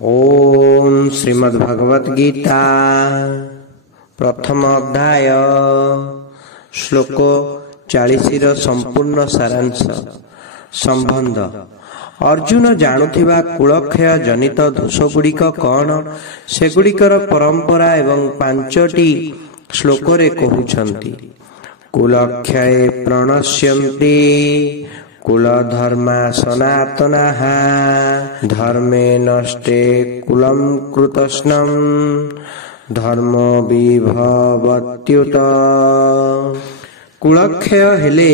ओम श्रीमद्भगवत गीता प्रथम अध्याय श्लोक 40 संपूर्ण सारांश संबंध। अर्जुन जानुथिबा कुलक्षय जनित दोष गुड़िक कौन सेगुड़िकर परंपरा एवं 5टी श्लोक रे कहउछंती। कुलक्षये प्रणश्यन्ति कुलधर्मा सनातनाः धर्मे नष्टे कुलं कृतस्नं धर्मो विभवत्युत। कुलक्षय हेले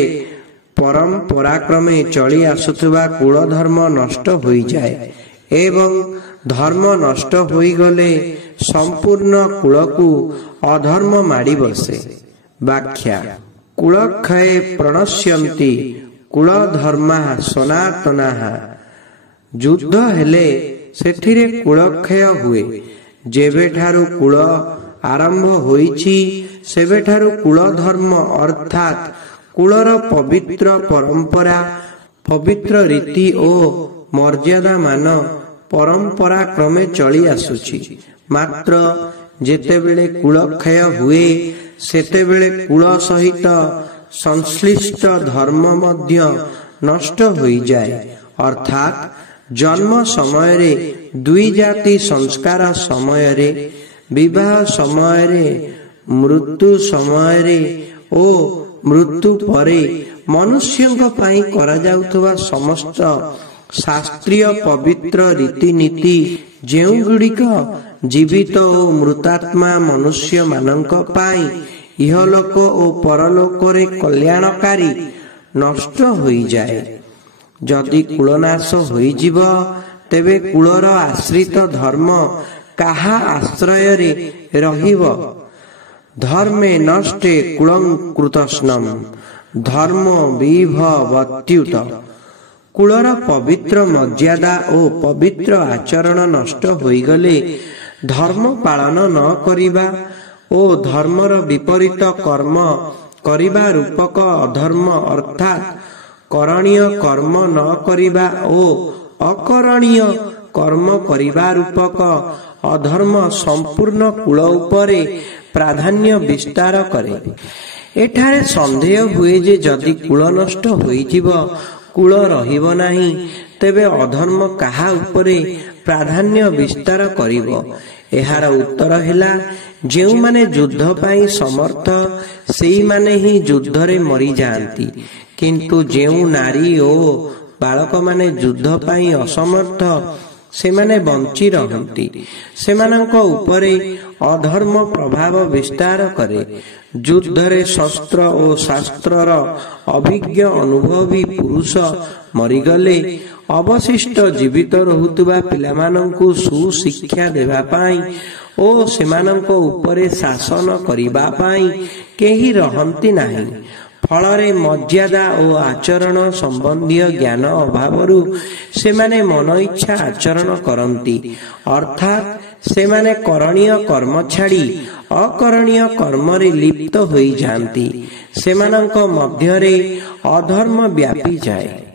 परंपराक्रमे चली आसुथुवा कुलधर्म नष्ट होई जाए एवं धर्म नष्ट होई गले संपूर्ण कुलकु अधर्म माड़ी बसे। व्याख्या। कुलक्षये प्रणश्यन्ति कुलधर्मा सनातनाः। युद्ध हेले सेठिरे कुलक्षय हुए। जेबेठारु कुल आरंभ होईछि सेबेठारु कुलधर्म अर्थात कुलर पवित्र परंपरा पवित्र रीति ओ मर्यादा मान परंपरा क्रमे चली आसुछि। मात्र जेतेबेले कुलक्षय हुए सेतेबेले कुल सहित संश्लिष्ट धर्म मध्य नष्ट होई जाए। अर्थात जन्म समय रे दुई जाति संस्कार समय रे विवाह समय रे मृत्यु समय रे ओ मृत्यु परे मनुष्यों पाई करा जाउथवा समस्त शास्त्रीय पवित्र रीतिनीति जेउ गुड़िक जीवित और मृतात्मा मनुष्य मानक पाई इहलोक और परलोक रे कल्याणकारी नष्ट होई जाए। जदि कुलनाश होई जीव तेबे कुलर आश्रित धर्म काहा आश्रय रे रहिब। धर्मे नष्टे कुलं कृतस्नम धर्म विभवत्युत। कुलर पवित्र मर्यादा और पवित्र आचरण नष्ट होई गले धर्म पालन न करिबा ओ धर्मर विपरीत कर्म करिबा रूपक अधर्म अर्थात करणीय कर्म न करिबा ओ अकरणीय कर्म करिबा रूपक अधर्म संपूर्ण कुल उपरे प्राधान्य विस्तार करे। एठारे संदेह हुए जे जदि कुल नष्ट होइजिव कुल रहिब नाही तेबे अधर्म काहा उपरे प्राधान्य विस्तार करिवो। एहार उत्तर हैला जेउ माने युद्ध पाई समर्थ सेई माने ही युद्ध रे मरी जांती किंतु जेउ नारी ओ बालक माने युद्ध पाई असमर्थ से माने बंची रहंती सेमानंक उपरे अधर्म प्रभाव विस्तार करे। युद्ध रे शस्त्र और शास्त्रर अभिज्ञ अनुभवी पुरुष मरीगले अवशिष्ट जीवित रहुतुबा पिलामानंकु सुशिक्षा देबा पाई ओ सेमानंक उपरे शासन करिबा पाई केही रहंती नाही। फलरे मर्यादा और आचरण संबंधी ज्ञान अभावरु सेमाने मन इच्छा आचरण करंती अर्थात सेमाने करणीय कर्म छाड़ी अकरणीय कर्म रे लिप्त होई जांती। सेमानंक मध्यरे अधर्म व्यापी जाए।